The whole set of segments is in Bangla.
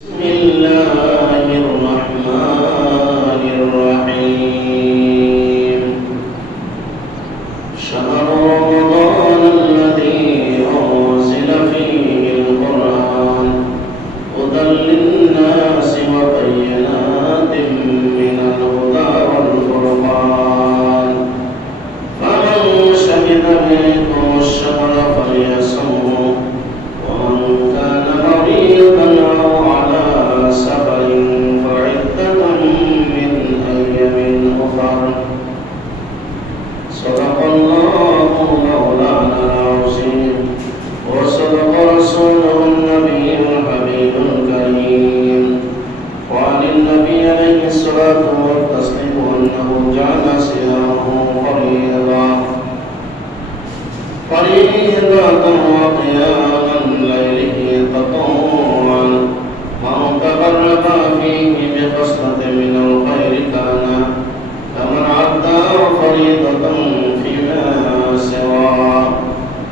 بسم الله الرحمن الرحيم شهر رمضان الذي أنزل فيه القرآن هدى للناس وبينات من الهدى والفرقان فمن شهد منكم الشهر فليصمه ومن كان مريضا أو على سفر فعدة من أيام أخر صدق الله مولانا العظيم وصدق رسوله النبي الحبيب الكريم وعن النبي عليه الصلاة والتسليم أنه جعل صيامه فريضة وقيام ليله تطوعا من تقرب فيه بخصلة من الخير كان كمن عدى فريضة فيما سواه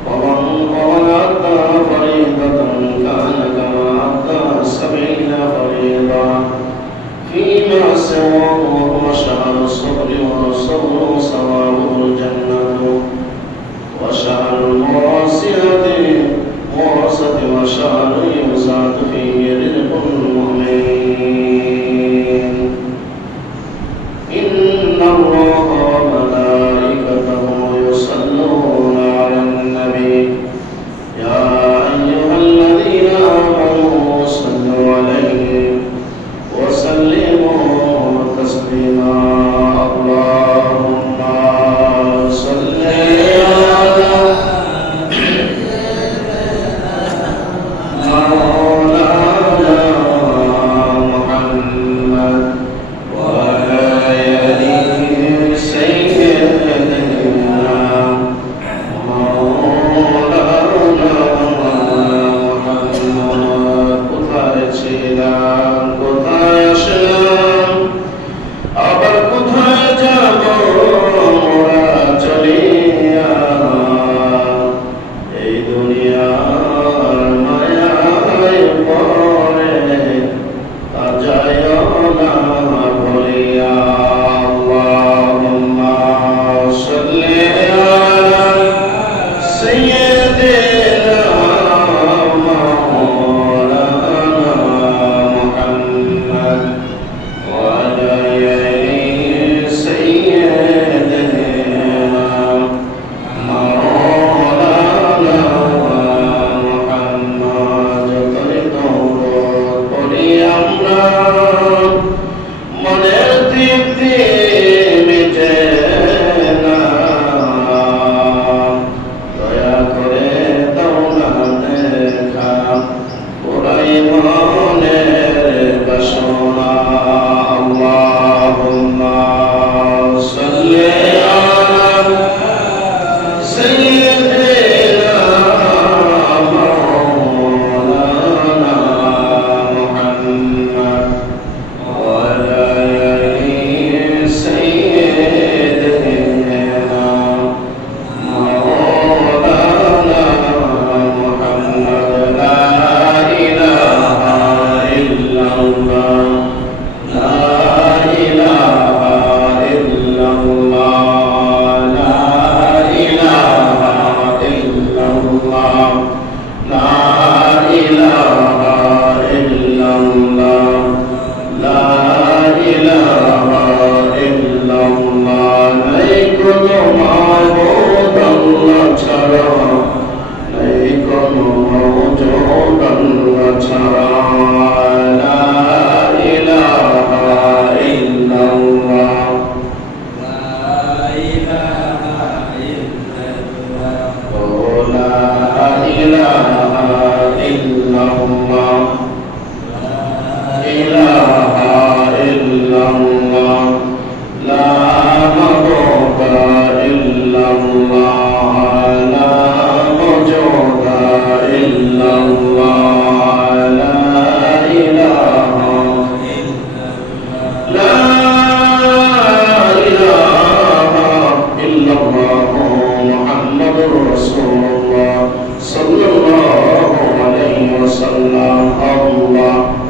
ومن عدى فريضة كان كما عدى 70 فريضة فيما سواه وهو شهر الصبر والصبر ثوابه الجنة وشهر المعاصية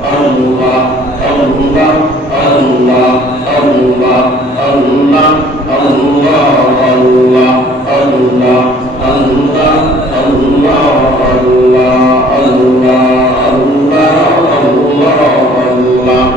Allah, Allah, Allah, Allah, Allah, Allah, Allah, Allah, Allah, Allah, Allah,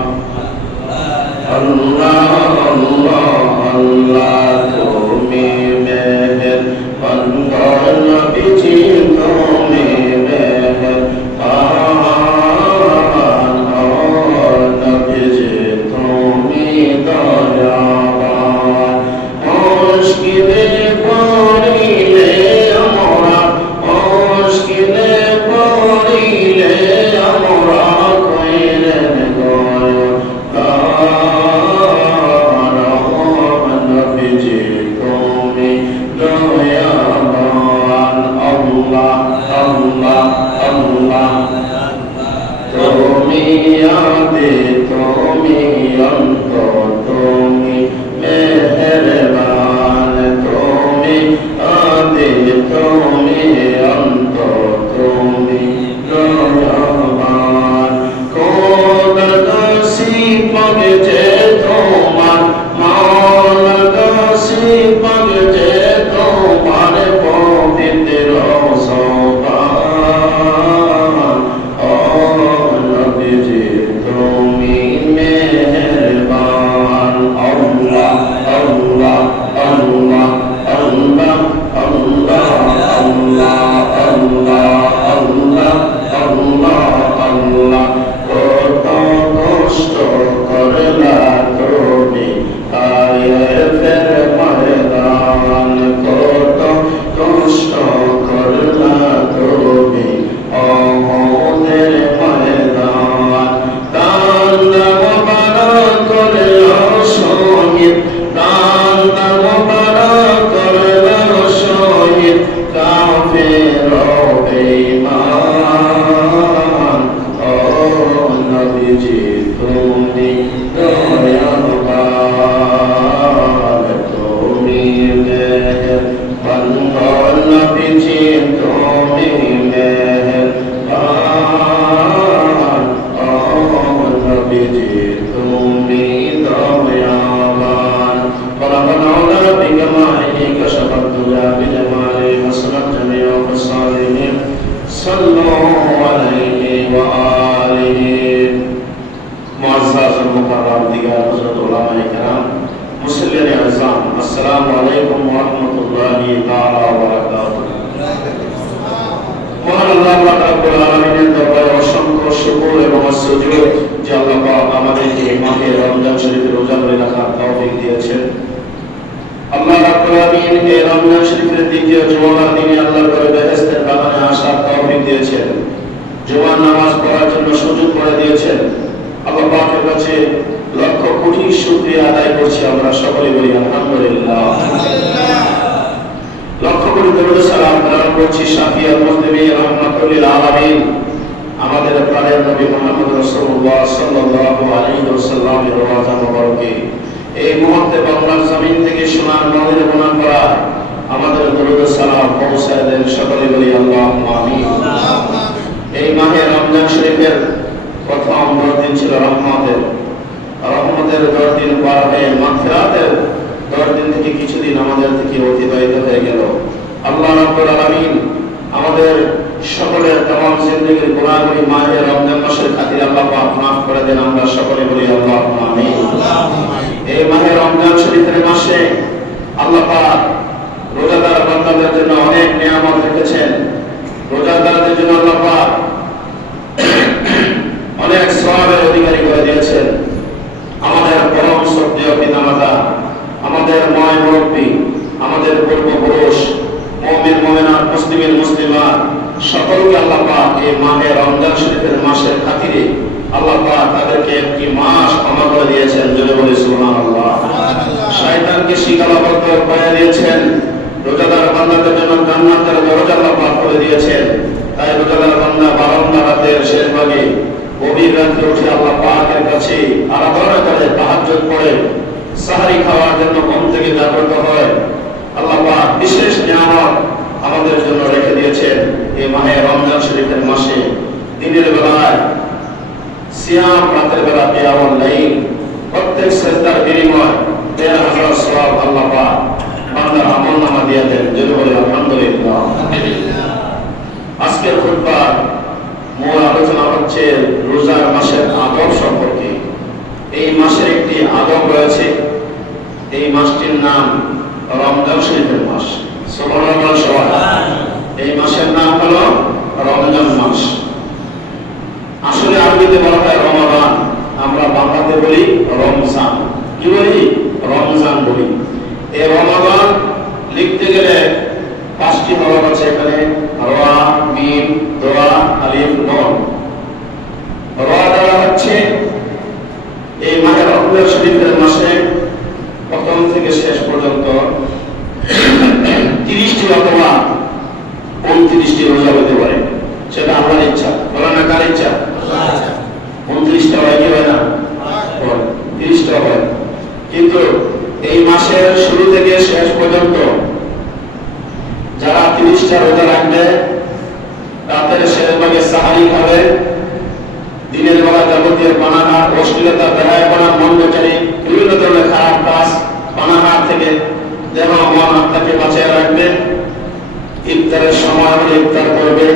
সিয়াম রাতের বেলা কিয়ামুল লাইল, প্রত্যেক সিজদার বিনিময় 13,000 সওয়াব আল্লাহ পাক বান্দার আমলনামা দিয়ে দেন। যদি বলে আলহামদুলিল্লাহ। আজকের খুতবার মূল আলোচনা হচ্ছে রোজার মাসের আদব সম্পর্কে। এই মাসের একটি আদব রয়েছে। এই মাসটির নাম রমজান শরীফের মাস। সুবহানাল্লাহ সবাই। এই মাসের নাম হলো রমজান মাস। আসলে আরবিতে বলা হয় রমাদান, আমরা বাংলাতে বলি রমজান। কি বলি? রমজান বলি। এই রমাদান লিখতে গেলে 5টি হরফ আছে এখানে, রা, মিম, দোয়া, আলিফ, নুন। রা দ্বারা হচ্ছে এই মাহে রমজান শরীফের মাসে প্রথম থেকে শেষ পর্যন্ত 30টি অথবা 29টি রোজা হতে পারে। সেটা আল্লাহর ইচ্ছা। বলে না কার ইচ্ছা? 29টা হয় কি হয় না? 30টা হয়। কিন্তু এই মাসের শুরু থেকে শেষ পর্যন্ত যারা 30টা রোজা রাখবে, রাতের শেষ ভাগে সাহারি খাবে, দিনের বেলা যাবতীয় পানাহার, অশ্লীলতা, বেহায়াপনা, মন্দচারী, বিভিন্ন ধরনের খারাপ কাজ, পানাহার থেকে যেন মন আত্মাকে বাঁচিয়ে রাখবে। ইফতারের সময় হলে ইফতার করবে।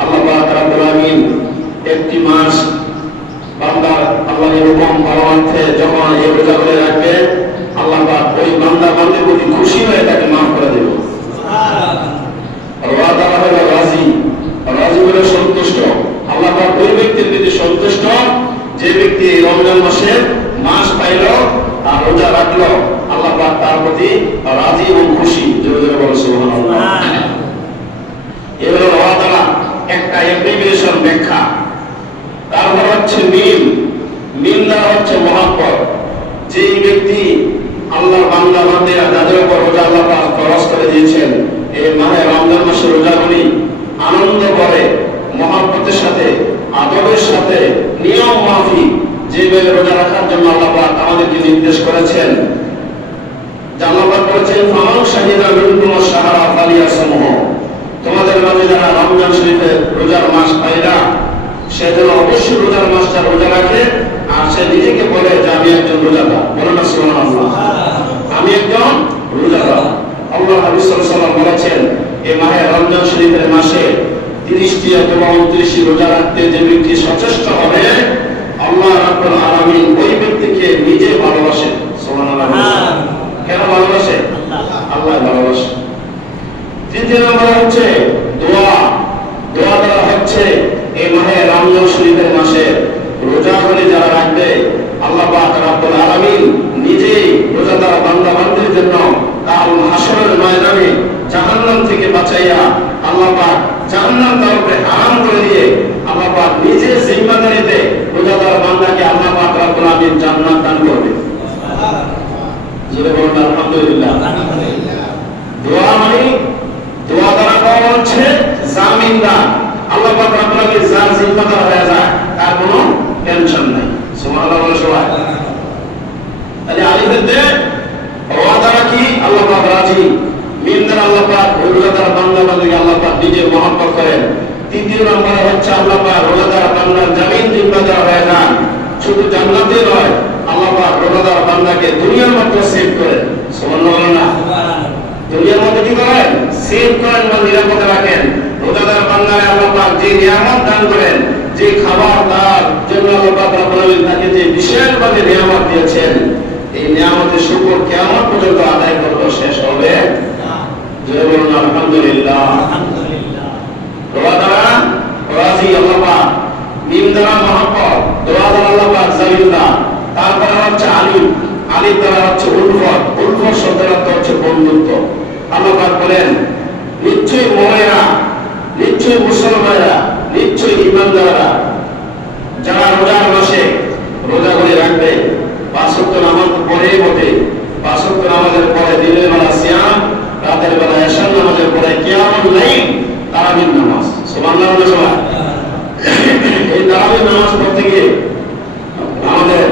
আল্লাহ পাক রব্বুল আলামিন একটি মাস বান্দার আল্লাহর হুকুম পালনার্থে যখন এই রোজাগুলো রাখবে, আল্লাহ পাক ওই বান্দা বান্দির প্রতি খুশি হয়ে তাকে মাফ করে দেবে। সুবহানাল্লাহ। রাদা হলো রাজি, রাজি হলো সন্তুষ্ট। আল্লাহ পাক ওই ব্যক্তির প্রতি সন্তুষ্ট যে ব্যক্তি এই রমজান মাস পাইল আর রোজা রাখলো, আল্লাহ পাক তার প্রতি রাজি এবং খুশি। জোরে জোরে বলো সুবহানাল্লাহ। এগুলো রাদা একটা এপ্লিকেশন ব্যাখ্যা। তারপর হচ্ছে মিম। মিম দ্বারা হচ্ছে মহব্বত। যে ব্যক্তি আল্লাহর বান্দা বান্দিরা যাদের উপর রোজা আল্লাহ পাক ফরজ করে দিয়েছেন, এই মাহে রমজান মাসে রোজাগুলি আনন্দ করে, মহব্বতের সাথে, আদবের সাথে, নিয়ম মাফিক যেভাবে রোজা রাখার জন্য আল্লাহ পাক আমাদেরকে নির্দেশ করেছেন। আল্লাহ পাক বলেছেন, ফামান শাহিদা মিনকুম আশ-শাহরা ফালিয়াসমহু। তোমাদের মাঝে যারা রমজান শরীফের রোজার মাস পাইলা, সে যেন অবশ্যই রোজার মাসটা রোজা রাখে, আর সে নিজেকে বলে যে আমি একজন রোজাদার। বলেন না সুবহানাল্লাহ। আমি একজন রোজাদার। আল্লাহ নবী সাল্লাল্লাহু আলাইহি ওয়াসাল্লাম বলেছেন, এই মাহে রমজান শরীফের মাসে 30টি অথবা 29টি রোজা রাখতে যে ব্যক্তি সচেষ্ট হবে, আল্লাহ রাব্বুল আলামিন ওই ব্যক্তিকে নিজে ভালোবাসেন। সুবহানাল্লাহ। কেন ভালোবাসে? আল্লাহ ভালোবাসে। তৃতীয় নম্বর হচ্ছে দোয়া। দোয়া দ্বারা হচ্ছে এই মাহে রমজান শরীফের মাসে রোজাগুলি যারা রাখবে, আল্লাহ পাক রব্বুল আলামিন নিজেই রোজাদার বান্দা বান্দির জন্য কাল হাসরের ময়দানে জাহান্নাম থেকে বাঁচাইয়া আল্লাহ পাক জাহান্নাম তার উপরে হারাম করে দিয়ে আল্লাহ পাক নিজে জিম্মাদারিতে রোজাদার বান্দাকে আল্লাহ পাক রব্বুল আলামিন জান্নাত দান করবে। জোরে বলুন আলহামদুলিল্লাহ। দোয়া মানে, দোয়া দ্বারা পাওয়া হচ্ছে জামিনদার। আল্লাহ পাক রব্বুল আলামিন যার জিম্মাদার হয়ে যায় তার কোনো টেনশন নাই। সুবহানাল্লাহ বলে সবাই। তাহলে আলিফের দে ওয়া দ্বারা কি? আল্লাহ পাক রাজি। মিম দ্বারা আল্লাহ পাক রোজাদার বান্দা বান্দিকে আল্লাহ পাক নিজে মহব্বত করেন। তৃতীয় নম্বরে হচ্ছে আল্লাহ পাক রোজাদার বান্দার জামিন জিম্মাদার হয়ে যান। শুধু জান্নাতে নয়, আল্লাহ পাক রোজাদার বান্দাকে দুনিয়ার মধ্যে সেভ করেন। সুবহানাল্লাহ। দুনিয়ার মধ্যে কি করেন? সেভ করেন বা নিরাপদে রাখেন। রোজাদার বান্দারে আল্লাহ পাক যে নিয়ামত দান করেন, যে খাবার তার জন্য আল্লাহ পাক রব্বুল আলামিন তাকে যে বিশেষভাবে নিয়ামত দিয়েছেন, এই নিয়ামতের শুকর কিয়ামত পর্যন্ত আদায় করলে শেষ হবে না। জয় বলুন আলহামদুলিল্লাহ। দোয়া দ্বারা রাজি আল্লাহ পাক, মিম দ্বারা মহব্বত, দোয়া দ্বারা আল্লাহ পাক জামিনদার। তারপরে হচ্ছে আলিফ। আলিফ দ্বারা হচ্ছে উলফত। উলফত শব্দের অর্থ হচ্ছে বন্ধুত্ব। আল্লাহ পাক বলেন, নিশ্চয়ই মুমিনেরা, নিশ্চয়ই মুসলমানেরা, নিশ্চয়ই ঈমানদাররা যারা রোজার মাসে রোজাগুলি রাখবে, 5 ওয়াক্ত নামাজ পড়েই বটে, 5 ওয়াক্ত নামাজের পরে দিনের বেলা সিয়াম, রাতের বেলা এশার নামাজের পরে কিয়ামুল লাইল, তারাবির নামাজ। সুবহানাল্লাহ বলে সবাই। এই তারাবির নামাজ পড়তে গিয়ে আমাদের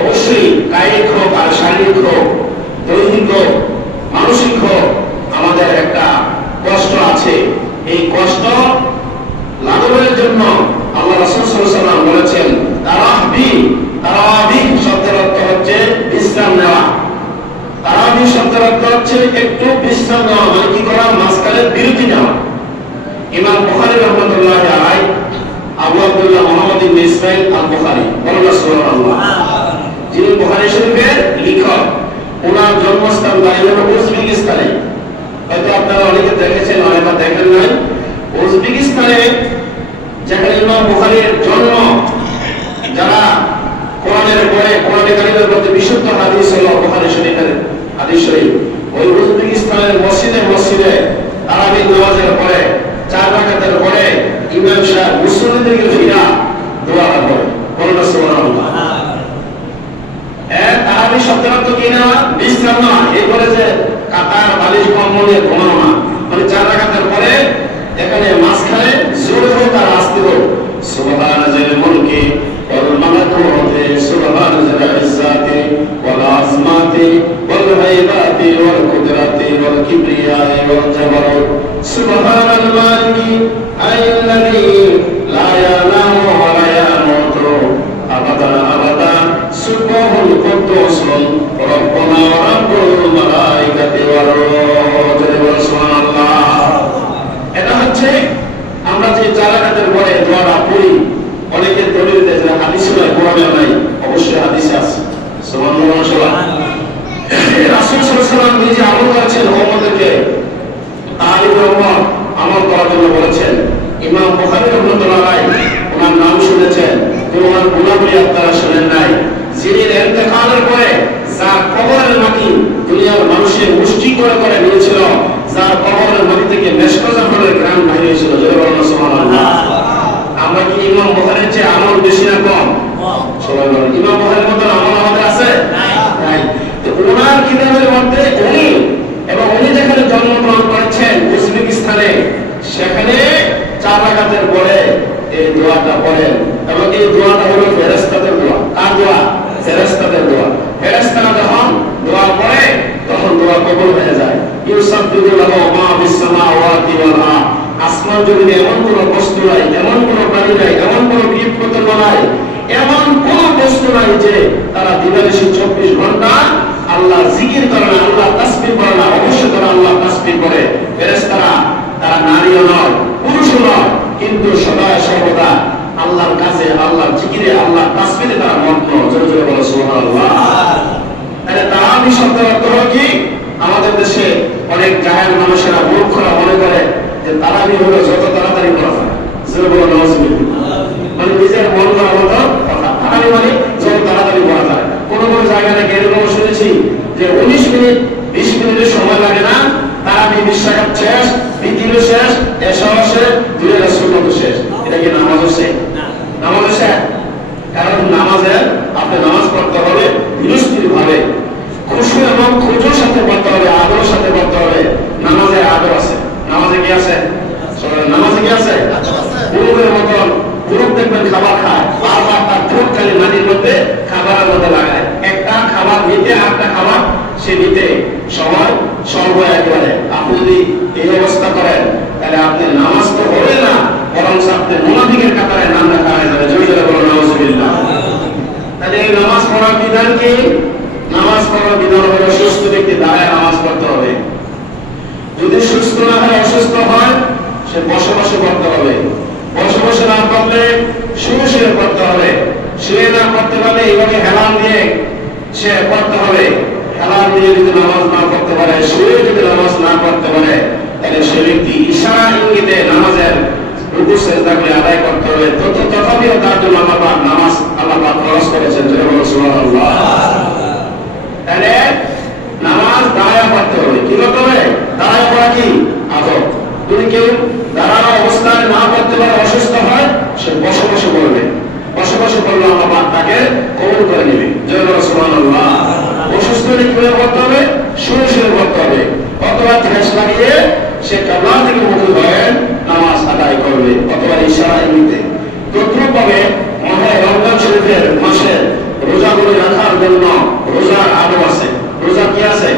অবশ্যই কায়িক হোক আর শারীরিক হোক, দৈহিক হোক, মানসিক হোক, আমাদের একটা কষ্ট আছে। এই কষ্ট লাঘবের জন্য আল্লাহ রাসূল সাল্লাল্লাহু আলাইহি ওয়াসাল্লাম বলেছেন, তারা ইমাম বুখারী রাহমাতুল্লাহি আলাইহি আবু আব্দুল্লাহ মুহাম্মদ ইবনে ইসমাঈল আল বুখারী সুবহানাল্লাহ, যিনি বুখারী শরীফের লেখক, ওনার জন্মস্থান হলো উজবেকিস্তানে। হয়তো আপনারা অনেকে দেখেছেন, অনেকে দেখেন নাই। উজবেকিস্তানে যেখানে ইমাম বুখারীর জন্ম, যারা কোরআনের পরে কোরআনে কারিমের মধ্যে বিশুদ্ধ হাদিস হলো বুখারী শরীফের হাদিস শরীফ, ওই উজবেকিস্তানের মসজিদে তারাবি নামাজের পরে 4 রাকাতের পরে ইমাম সাহেব মুসল্লিদেরকে ফিরা দোয়া করে সুবহানাল্লাহ। তারাবি শব্দের অর্থ কি না? বিশ্রাম না, এই বলে যে কাতার বালিশ কম্বলে ঘুমানো না, মানে 4 রাকাতের পরে এখানে মাঝখানে জোরে জোরে তার আসতে হোক সুবহানা জিল মুলকি ওয়াল মালাকুতি সুবহানা জিল ইজ্জাতি ওয়াল আজমাতি ওয়াল হাইবাতি ওয়াল কুদরাতি ওয়াল কিবরিয়াই ওয়াল জাবারুত সুবহানাল মালিকি আল্লাযী লা ইয়ানামু ওয়া লা ইয়ামুতু আবাদান আবাদান সুবহানাল কুদ্দুস রব্বুনা ওয়া রাব্বুল মালাইকাতি ওয়ার রূহ সুবহানাল্লাহ। এটা হচ্ছে আমরা যে 4 রাকাতের পরে দোয়াটা পড়ি, অনেকের দলিল দেয় যে হাদিসে নাই, কোরআনে নাই, অবশ্যই হাদিসে আছে সুবহানাল্লাহ। রাসূল সাল্লাল্লাহু আলাইহি ওয়াসাল্লাম নিজে আমল করেছেন, উম্মতকে তালিমের উপর আমল করার জন্য বলেছেন। ইমাম বুখারী রাহমাতুল্লাহ আলাইহি ওনার নাম শুনেছেন, ওনার গুণাবলী আপনারা শুনেন নাই। যিনি ইন্তেকালের পরে যার কবরের মাটি দুনিয়ার মানুষের মুষ্টি করে করে নিয়েছিল, যার কবরের মাটি থেকে মেশকা জাফরের ঘ্রাণ বাইরে হয়েছিল, সুবহানাল্লাহ। আমরা কি ইমাম বুখারীর চেয়ে আমল বেশি না কম? সবাই বলেন, ইমাম বুখারীর মতো আমল আমাদের আছে? নাই। তো ওনার কিতাবের মধ্যে উনি যেখানে জন্মগ্রহণ করেছেন উজবেকিস্তানে, সেখানে 4 রাকাতের পরে এই দোয়াটা পড়েন, এবং এই দোয়াটা হলো ফেরেশতাদের দোয়া। কার দোয়া? ফেরেশতাদের দোয়া। ফেরেশতারা যখন দোয়া পড়ে তখন দোয়া কবুল হয়ে যায়। ইউসাব্বিহু লাহু মা ফিস সামাওয়াতি ওয়াল আরদ, আসমান জমিনে এমন কোন বস্তু নাই, এমন কোন প্রাণী নাই, এমন কোন কীটপতঙ্গ নাই, এমন কোন বস্তু নাই যে তারা দিবানিশি 24 ঘন্টা আল্লাহ জিকির করে না, আল্লাহ তাসবিহ করে না। অবশ্যই তারা আল্লাহ তাসবিহ করে। ফেরেশতারা তারা নারীও নয়, পুরুষও নয়, কিন্তু সদা সর্বদা আল্লাহর কাছে, আল্লাহর জিকিরে, আল্লাহর তাসবিহে তারা মগ্ন। জোরে জোরে বলো সুবহানাল্লাহ। তাহলে তারাবি শব্দের অর্থ হলো কি? আমাদের দেশে অনেক জাহেল মানুষেরা, মূর্খরা মনে করে যে তারাবি হলো যত তাড়াতাড়ি পড়া যায়। জোরে বলো নাউজুবিল্লাহ। মানে নিজের মন করার মতো কথা। তারাবি মানে যত তাড়াতাড়ি পড়া যায়। কোন কোন জায়গায় এরকম শুনেছি যে 19 মিনিট 20 মিনিটের সময় লাগে না, তারাবি 20 রাকাত শেষ, বিতিরও শেষ, এশাও শেষ, 2 রাকাত সুন্নত শেষ। এটা কি নামাজ শেষ? নামাজ শেষ। কারণ নামাজে আপনি নামাজ পড়তে হবে ধীরস্থির ভাবে, খুশু এবং খুজুর সাথে পড়তে হবে, আদরের সাথে পড়তে হবে। নামাজে আদর আছে। নামাজে কি আছে? নামাজে কি আছে? পুরুষের মতন পুরুষ দেখবেন খাবার খায়, বারবার তার ঠোঁট খালি মাটির মধ্যে খাবারের মধ্যে লাগায়। একটা খাবার নিতে আরেকটা খাবার সে নিতে সময় স্বল্প একেবারে। আপনি যদি এই অবস্থা করেন তাহলে আপনি নামাজ তো হবে না, বরং আপনি মুনাফিকের কাতারে নাম লেখা হয়ে যাবে। জোরে জোরে বলুন নাউজুবিল্লাহ। তাহলে এই নামাজ পড়ার বিধান কি? নামাজ পড়ার বিধান হলো সুস্থ ব্যক্তি দাঁড়ায় নামাজ পড়তে হবে। যদি সুস্থ না হয়, অসুস্থ হয়, সে বসে বসে পড়তে হবে। বসে বসে না পড়লে শুয়ে শুয়ে পড়তে হবে। শুয়ে না পড়তে পারলে এইভাবে হেলান দিয়ে সে পড়তে হবে। হেলান দিয়ে যদি নামাজ না পড়তে পারে, শুয়ে যদি নামাজ না পড়তে পারে, তাহলে সে ব্যক্তি ইশারা ইঙ্গিতে নামাজের রুকু সিজদা করে আদায় করতে হবে। তথাপিও তার জন্য নামাজ আল্লাহ পাক ফরজ করেছেন। জোরে বলুন সুবহানাল্লাহ। তাহলে নামাজ দাঁড়ায় পড়তে হবে। কি করতে হবে? দাঁড়ায় পড়া কি আদব। যদি কেউ দাঁড়ানো অবস্থায় না পড়তে পারে, অসুস্থ হয়, সে বসে বসে পড়বে। বসে বসে পড়লে আল্লাহ পাক তাকে কবুল করে নেবে। জয় বলুন সুবহানাল্লাহ। অসুস্থ হলে কিভাবে পড়তে হবে? শুয়ে শুয়ে পড়তে হবে। অথবা ঠেস লাগিয়ে সে কিবলা থেকে মুখী হয়ে নামাজ আদায় করবে, অথবা ইশারা ইঙ্গিতে। তদ্রূপভাবে মাহে রমজান শরীফের মাসে রোজাগুলি রাখার জন্য রোজার আদব আছে। রোজা কি আছে?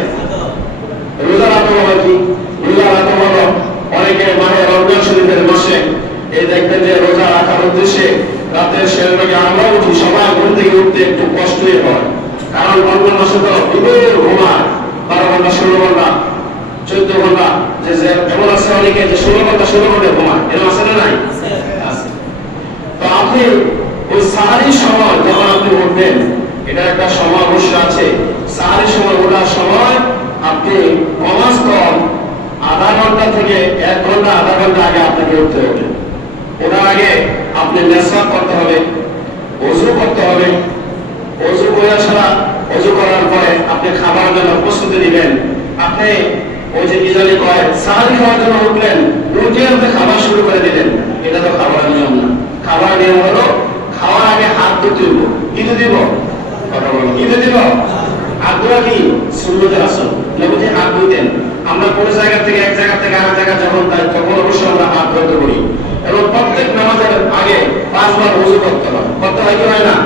রোজার আদব হবে কি? রোজার আদব হলো অনেকে মাহে রমজান শরীফের মাসে এই দেখবেন যে রোজা রাখার উদ্দেশ্যে রাতের শেষ ভাগে আমরা উঠি, সবাই ঘুম থেকে উঠতে একটু কষ্টই হয়। কারণ রমজান মাসে তো বিপুল ঘুমায়, 12 ঘন্টা 16 ঘন্টা 14 ঘন্টা যে এমন আছে অনেকে যে 16 ঘন্টা ঘুমায়, এরকম আছে না নাই? আছে। তো আপনি ওই সাহারির সময় যখন আপনি উঠবেন, এটা একটা সময় অবশ্য আছে, সাহারির সময় ওঠার সময় আপনি কমাস কম আধা ঘন্টা থেকে 1 ঘন্টা আধা ঘন্টা আগে আপনাকে উঠতে হবে। ওটার আগে আপনি মেসওয়াক করতে হবে, ওযু করতে হবে। ওযু করে আসা, ওযু করার পরে আপনি খাবার জন্য প্রস্তুতি নেবেন। আপনি ওই যে কি জানি কয় সাহারি খাওয়ার জন্য উঠলেন, উঠে আপনি খাবার শুরু করে দিলেন, এটা তো খাবারের নিয়ম না। খাবার নিয়ম হলো খাওয়ার আগে হাত ধুতে দিব। কি দিব? কথা বলো, কি দিব? হাত ধোয়া কি সুন্নতের আসল, নবীজি হাত ধুতেন। আমরা কোনো জায়গা থেকে এক জায়গা থেকে আরেক জায়গা যখন যাই তখন অবশ্যই আমরা হাত ধুতে করি, এবং প্রত্যেক নামাজের আগে 5 বার ওযু করতে হয়। করতে হয় কি হয় না?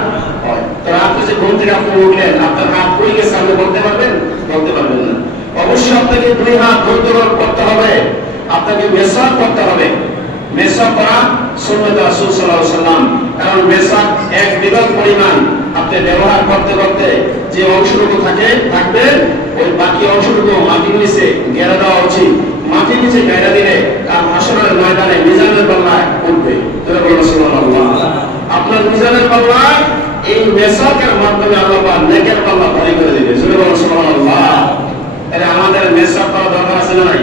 হয়। তো আপনি যে ঘুম থেকে আপনি উঠলেন, আপনার হাত কই গেছে আপনি বলতে পারবেন? বলতে পারবেন না। অবশ্যই আপনাকে 2 হাত ধরতে করতে হবে, আপনাকে মেসওয়াক করতে হবে। মেসওয়াক করা সুন্নাত রাসূল সাল্লাল্লাহু আলাইহি ওয়াসাল্লাম। কারণ মেসওয়াক 1 বিগত পরিমাণ আপনি ব্যবহার করতে করতে যে অংশটুকু থাকবে, ওই বাকি অংশটুকু মাটির নিচে গেড়ে দেওয়া উচিত। মাটির নিচে গেড়ে দিলে তার হাসরের ময়দানে মিজানের পাল্লায় উঠবে। সুবহানাল্লাহ। আপনার মিজানের পাল্লায় এই মেসওয়াকের মাধ্যমে আল্লাহ পাক নেকের পাল্লা ভারী করে দিবে। সুবহানাল্লাহ। তাহলে আমাদের মেসওয়াক করা দরকার আছে না নাই?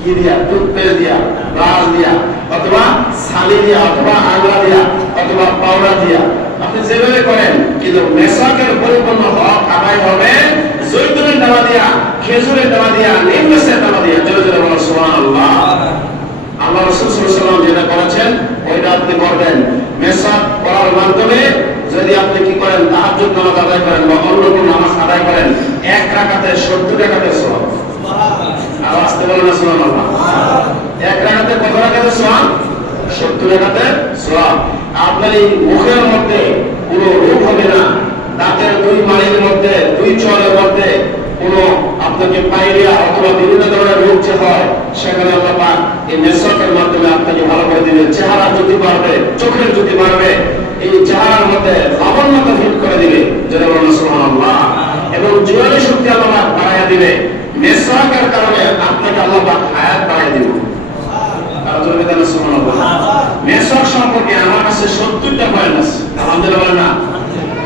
কি দিয়া? টুথপেস্ট দিয়া, ব্রাশ দিয়া, অথবা ছালি দিয়া, অথবা আঙুলা দিয়া, অথবা পাউডার দিয়া, আপনি যেভাবে করেন, কিন্তু মেসওয়াকের পরিপূর্ণ হক আদায় হবে জৈতুনের দানা দিয়া, খেজুরের দানা দিয়া, নিম গাছের দানা দিয়া। জোরে জোরে বলুন সুবহানাল্লাহ। আল্লাহ রাসূল সাল্লাল্লাহু আলাইহি ওয়াসাল্লাম যেটা করেছেন ওইটা আপনি করবেন। মেসওয়াক করার মাধ্যমে যদি আপনি কি করেন, তাহাজ্জুদ নামাজ আদায় করেন বা অন্য কোনো নামাজ আদায় করেন, 1 রাকাতে 70 রাকাতের সওয়াব। আর আসতে বলেন না সুবহানাল্লাহ। 1 রাকাতে কত রাকাতের সওয়াব? 70 রাকাতের সওয়াব। আপনার এই মুখের মধ্যে কোনো রোগ হবে না, দাঁতের 2 মাড়ির মধ্যে, 2 চলের মধ্যে কোনো আপনাকে পাইরিয়া অথবা বিভিন্ন ধরনের রোগ যে হয়, সেখানে আল্লাহ পাক এই মেসওয়াকের মাধ্যমে আপনাকে ভালো করে দিবেন। চেহারা জ্যোতি বাড়বে, চোখের জ্যোতি বাড়বে, এই চেহারার মধ্যে লাবণ্যতা ফিট করে দিবে। যেটা বলেন সুবহানাল্লাহ। এবং জীবনী শক্তি আল্লাহ পাক বাড়াইয়া দিবে। মেসওয়াকের কারণে আপনাকে আল্লাহ পাক হায়াত বাড়াইয়া দিবে। আর জোরে বলেন সুবহানাল্লাহ। মেসওয়াক সম্পর্কে আমার কাছে 70টা পয়েন্ট আছে। আলহামদুলিল্লাহ বলেন না?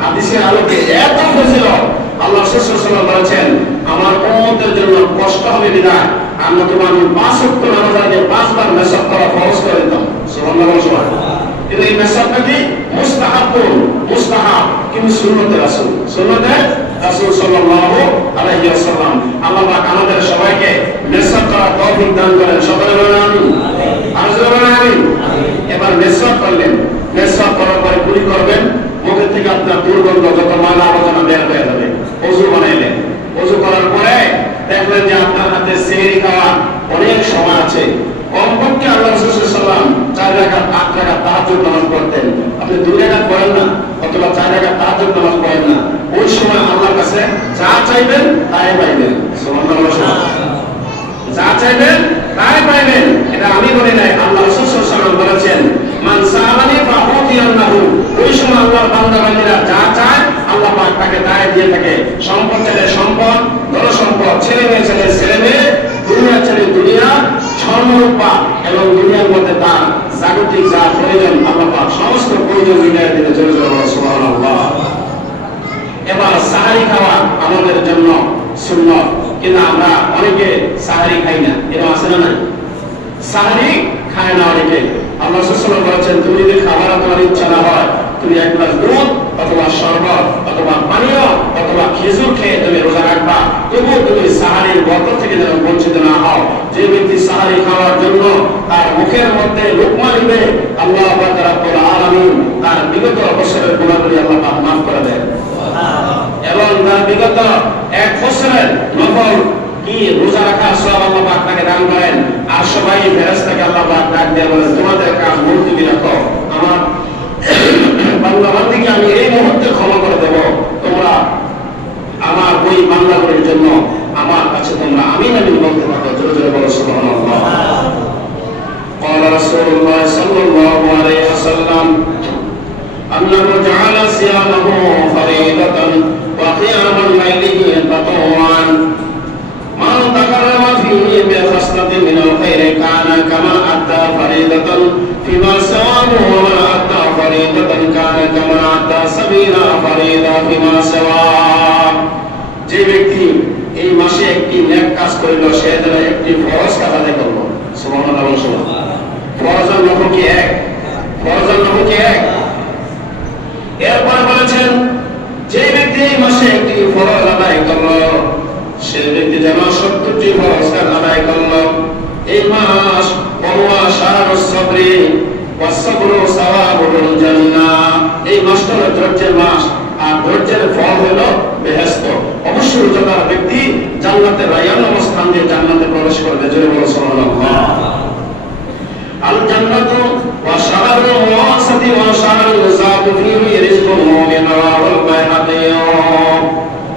হাদিসের আলোকে এত ফজিলত আল্লাহ রাসূল সাল্লাল্লাহু আলাইহি ওয়াসাল্লাম বলেছেন, আমার উম্মতের জন্য কষ্ট হবে বিধায় আমি তোমাকে 5 ওয়াক্ত নামাজ আগে 5 বার মেসওয়াক করা ফরজ করে দিতাম। সুবহানাল্লাহ। কিন্তু এই মেসওয়াকটা কি মুস্তাহাব, কিন্তু সুন্নতে রাসূল, সুন্নতে রাসূল সাল্লাল্লাহু আলাইহি ওয়াসাল্লাম। আল্লাহ পাক আমাদের সবাইকে মেসওয়াক করার তৌফিক দান করেন। সকলে বলেন আমিন। আর জোরে বলেন আমিন। এবার মেসওয়াক করলেন, মেসওয়াক করার পরে কুলি করবেন, মুখের থেকে আপনার দুর্গন্ধ যত ময়লা আবর্জনা বের হয়ে যাবে। ওযু বানাইলেন, ওযু করার পরে দেখলেন যে আপনার হাতে সেহরি খাওয়া অনেক সময় আছে। কমপক্ষে আল্লাহ রাসূল সাল্লাল্লাহু আলাইহি ওয়াসাল্লাম 4 রাকাত 8 রাকাত তাহাজ্জুদ নামাজ পড়তেন। আপনি 2 রাকাত পড়েন না, অথবা 4 রাকাত তাহাজ্জুদ নামাজ পড়েন না, ওই সময় আল্লাহর কাছে যা চাইবেন তাই পাইবেন। সুবহানাল্লাহ। যা চাইবেন তাই পাইবেন। এটা আমি বলি নাই, আল্লাহ রাসূল সাল্লাল্লাহু আলাইহি ওয়াসাল্লাম বলেছেন, মান সাআলানি ফাউতিয়ান্নাহু। ওই সময় আল্লাহর বান্দা-বান্দীরা যা চায় আল্লাহ পাক তাকে তাই দিয়ে থাকে। সম্পদ চাইলে সম্পদ, ধন সম্পদ, ছেলে মেয়ে চাইলে ছেলে মেয়ে, দুনিয়া চাইলে দুনিয়া, স্বর্ণরূপা এবং দুনিয়ার মধ্যে তার জাগতিক যা প্রয়োজন আল্লাহ পাক সমস্ত প্রয়োজন মিটিয়ে দিতে জোরে জোরে বলেন সুবহানাল্লাহ। এবার সাহারি খাওয়া আমাদের জন্য সুন্নাত, কিন্তু আমরা অনেকে সাহারি খাই না। এরকম আছে না? নাই, সাহারি খায় না অনেকে। আল্লাহ রাসূল সাল্লাল্লাহু আলাইহি ওয়াসাল্লাম বলেছেন, তুমি যদি খাবার তোমার ইচ্ছা না হয়, তুমি 1 গ্লাস দুধ অথবা শরবত অথবা পানীয় অথবা খেজুর খেয়ে তুমি রোজা রাখবা, তবুও তুমি সাহারির বরকত থেকে যেন বঞ্চিত না হও। যে ব্যক্তি সাহারি খাওয়ার জন্য তার মুখের মধ্যে লুকমা নিবে, আল্লাহ পাক রব্বুল আলামিন তার বিগত বছরের গুনাহগুলি আল্লাহ পাক মাফ করে দেন, এবং তার বিগত 1 বছরের নফল কি রোজা রাখার সওয়াব আল্লাহ পাক তাকে দান করেন। আর সবাই ফেরেশতাকে আল্লাহ পাক ডাক দিয়ে বলেন, তোমাদের কাজ মুলতবি রাখো, আমার বান্দা-বান্দীকে আমি এই মুহূর্তে ক্ষমা করে দেব, তোমরা আমার ওই বান্দাগুলির জন্য আমার কাছে তোমরা আমিন আমিন বলতে থাকো। জোরে জোরে বলো সুবহানাল্লাহ। قال رسول الله صلى الله عليه وسلم أنه جعل صيامه فريضة وقيام الليل تطوعا من تقرب فيه بخصلة من কামা আদা ফরিদাতান ফিমা সাওয়াহু ওয়া মান আদা ফরিদাতান কানা কামা আদা সাবিলা ফরিদা ফিমা সাওয়া। যে ব্যক্তি এই মাসে একটি নেক কাজ করিল সে যেন একটি ফরজ কাজ আদায় করল। সুবহানাল্লাহ বলুন। ফরজের লক্ষ্য কি এক? ফরজের লক্ষ্য কি এক? এরপরে বলেছেন যে ব্যক্তি এই মাসে একটি ফরজ আদায় করল সে ব্যক্তি যেন 70টি ফরজ আদায় করল। এই মাস ওয়া শাহরুস সাবরি ওয়াস সাবরু সাওয়াবুল জান্নাহ। এই মাসটা হলো ধৈর্যের মাস, আর ধৈর্যের ফল হলো বেহেশত। অবশ্যই রোজাদার ব্যক্তি জান্নাতের রায়্যান অবস্থান দিয়ে জান্নাতে প্রবেশ করবে। জোরে বলো সুবহানাল্লাহ। আল জান্নাতু ওয়া শাহরু মুওয়াসাতি ওয়া শাহরু যাতু ফীহি রিজকুল মুমিন ওয়াল বাইহাতি।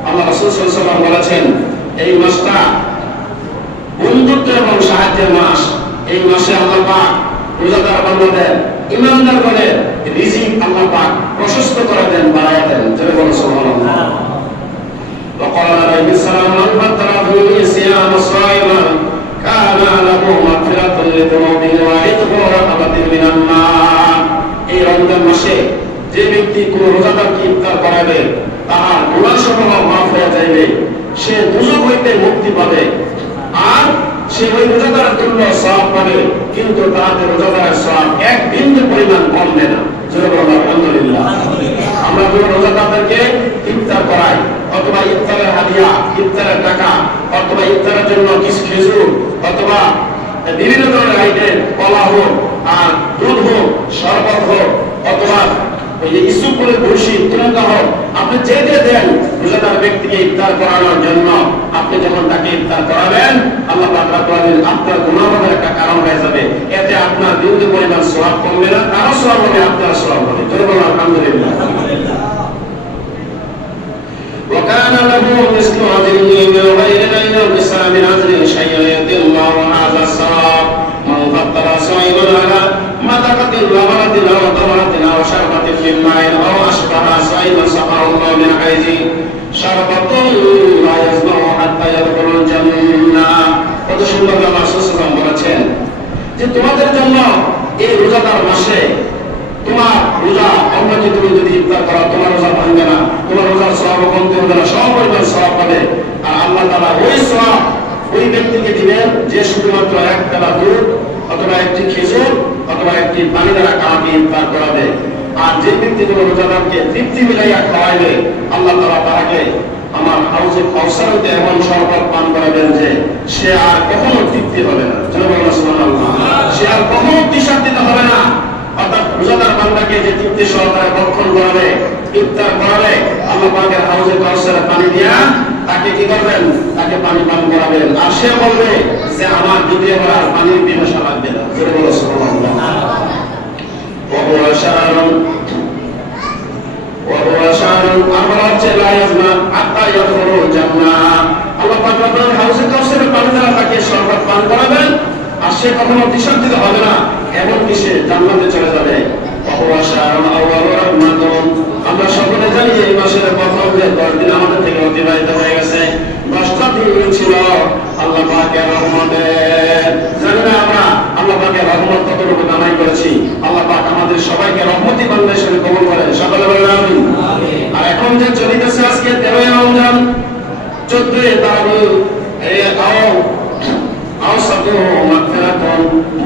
আল্লাহ রাসূল সাল্লাল্লাহু আলাইহি ওয়াসাল্লাম বলেছেন এই মাসটা বন্ধুত্ব এবং সাহায্যের মাস। এই মাসে আল্লাহ পাক রোজাদার বান্দাদের ঈমানদারদের রিজিক আল্লাহ পাক প্রশস্ত করে দেন, বাড়ায়া দেন। জোরে বলো সুবহানাল্লাহ। وقال عليه السلام من فطر فيه صيام صائما كان له مغفرة لذنوبه وعتق رقبة من النار। এই রমজান মাসে যে ব্যক্তি কোন রোজাদারকে ইফতার করাবে তাহার গুনাহসমূহ মাফ হয়ে যাবে, সে দুজক হইতে মুক্তি পাবে, আর সে ওই রোজাদারের তুল্য সওয়াব পাবে, কিন্তু তাদের রোজাদারের সওয়াব এক বিন্দু পরিমাণ কমবে না। জোরে বলো আলহামদুলিল্লাহ। আমরা যখন রোজাদারদেরকে ইফতার করাই অথবা ইফতারের হাদিয়া, ইফতারের টাকা, অথবা ইফতারের জন্য কিছু খেজুর অথবা বিভিন্ন ধরনের আইটেম, কলা হোক আর দুধ হোক, শরবত হোক অথবা ইসুপুরের বসি তুলকা হোক, আপনি যে দেন রোজাদার ব্যক্তিকে ইফতার করানোর জন্য, আপনি যখন তাকে ইফতার করাবেন আল্লাহ পাক রব্বুল আলামিন আপনার গুনাহের একটা কারণ হয়ে যাবে। এতে আপনার বিন্দু পরিমাণ সওয়াব কমবে না, তারও সওয়াব হবে, আপনার সওয়াব হবে। জোরে বলুন আলহামদুলিল্লাহ। وكان له مثل أجره من غير أن ينقص من أجره شيئا يؤتي الله هذا الثواب من فطر صائما على مذقة لبنة أو تمرة أو شربة من ماء أو أشبه صائما سقاه الله من حيث شربة لا يسمع حتى يدخل الجنة। কত সুন্দর আল্লাহ রাসূল বলেছেন যে তোমাদের জন্য এই রোজাদার মাসে তোমার রোজা অন্যকে তুমি যদি ইফতার করো তোমার রোজা ভাঙবে না, তোমার রোজার সওয়াব কমতে হবে না, সব পরিমাণ সওয়াব পাবে। আর আল্লাহ তাআলা ওই সওয়াব ওই ব্যক্তিকে দিবেন যে শুধুমাত্র এক পেলা দুধ অথবা একটি খেজুর অথবা একটি পানি দ্বারা কাউকে ইফতার করাবে। আর যে ব্যক্তি তোমার রোজাদারকে তৃপ্তি মিলাইয়া খাওয়াইবে আল্লাহ তাআলা তাকে আমার হাউজে কাউসারতে এমন শরবত পান করাবেন যে সে আর কখনো তৃপ্তি হবে না। সুবহানাল্লাহ। সে আর কখনো তৃষ্ণার্ত হবে না। অর্থাৎ রোজাদার বান্দাকে যে তৃপ্তি সহকারে ভক্ষণ করাবে, ইফতার করাবে, আল্লাহ পাকের হাউজে কাউসারে পানি দিয়া তাকে কি করবেন? তাকে পানি পান করাবেন। আর সে বলবে যে আমার দ্বিতীয় বার আর পানির পিপাসা লাগবে না। জোরে বলো সুবহানাল্লাহ। আমরা হচ্ছে লা ইয়াজমা হাত্তা ইয়াদখুলুল জান্নাহ। আল্লাহ পাক রব্বুল হাউজে কাউসারে পানি দ্বারা তাকে শরবত পান করাবেন, আর সে কখনো তৃষ্ণার্ত হবে না, এমনকি সে জান্নাতে চলে যাবে। আমরা সকলে জানি এই মাসের প্রথম যে 10 দিন আমাদের থেকে অতিবাহিত হয়ে গেছে, 10টা দিন ছিল আল্লাহ পাকের রহমতের। জানি না আমরা আল্লাহ পাকের রহমত কতটুকু কামাই করেছি। আল্লাহ পাক আমাদের সবাইকে রহমতি বান্দা হিসেবে কবুল করেন। সকলে বলেন আমিন। আর এখন যে চলিতেছে আজকে 13 রমজান 14 তারিখ, এই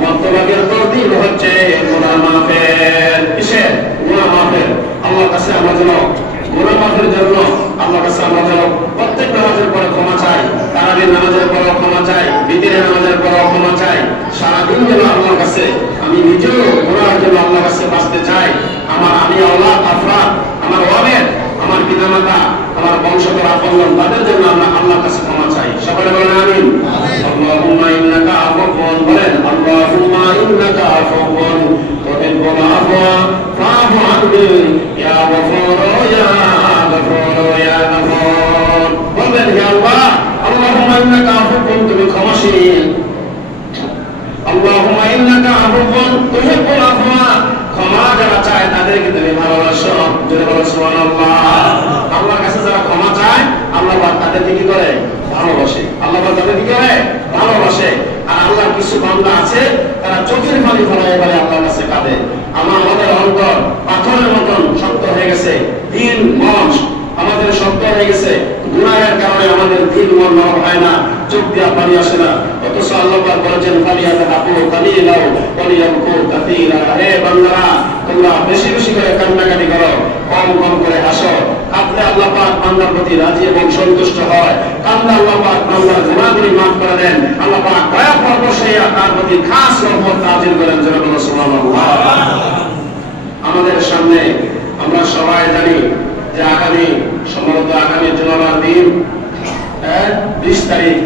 মতলবের দিন হচ্ছে গুনাহ মাফের। কিসের? গুনাহ মাফের। আল্লাহর কাছে আমরা যেন গুনাহ মাফের জন্য আল্লাহর কাছে আমরা যেন প্রত্যেক নামাজের পরে ক্ষমা চাই, তারাবির নামাজের পরে ক্ষমা চাই, বিতরের নামাজের পরে ক্ষমা চাই। সারাদিন যেন আল্লাহর কাছে আমি নিজেও গুনাহের জন্য আল্লাহর কাছে বাঁচতে চাই। আমি আল্লাহ আফরাদ, আমার ওয়ালেদ, আমার পিতামাতা, আমার বংশধর আপনজন, তাদের জন্য আমরা আল্লাহর কাছে ক্ষমা চাই। সকলে বলেন আমিন। আল্লাহুম্মা ইন্নাকা আফুউন, বলেন আল্লাহুম্মা ইন্নাকা আফুউন তুহিব্বুল আফওয়া ফা'ফু আননি ইয়া গফুর ইয়া গফুর ইয়া গফুর। বলেন হে আল্লাহ, আল্লাহুম্মা ইন্নাকা আফুউন, তুমি ক্ষমাশীল। আল্লাহুম্মা ইন্নাকা আফুউন তুহিব্বুল আফওয়া, ক্ষমা যারা চায় তাদেরকে তুমি ভালোবাসো। জোরে বলো সুবহানাল্লাহ। আল্লাহর কাছে যারা ক্ষমা চায় আল্লাহ পাক তাদেরকে কি করে? ভালোবাসে। আল্লাহ পাক তাদেরকে কি করে? ভালোবাসে। আর আল্লাহর কিছু বান্দা আছে তারা চোখের পানি ফলায় ফেলে আল্লাহর কাছে কাঁদে। আমাদের অন্তর পাথরের মতন শক্ত হয়ে গেছে, দিন মন আমাদের শক্ত হয়ে গেছে, গুনাহের কারণে আমাদের দিল মন নরম হয় না, চোখ দিয়ে পানি আসে না। অথচ আল্লাহ পাক বলেছেন ফালিয়াতাহাকু কালিলাও ওয়ালিয়াবকু কাসীরা। হে বান্দারা, তোমরা বেশি বেশি করে কান্নাকাটি করো, কম কম করে হাসো। কাঁদলে আল্লাহ পাক বান্দার প্রতি রাজি এবং সন্তুষ্ট হয়। কাঁদলে আল্লাহ পাক বান্দার গুনাহগুলি মাফ করে দেন। আল্লাহ পাক দয়া পরবশিয়া তার প্রতি খাস রহমত নাযিল করেন। যারা বলেন সুবহানাল্লাহ। আমাদের সামনে আমরা সবাই জানি যে সম্ভবত আগামী জুমার দিন 20 তারিখ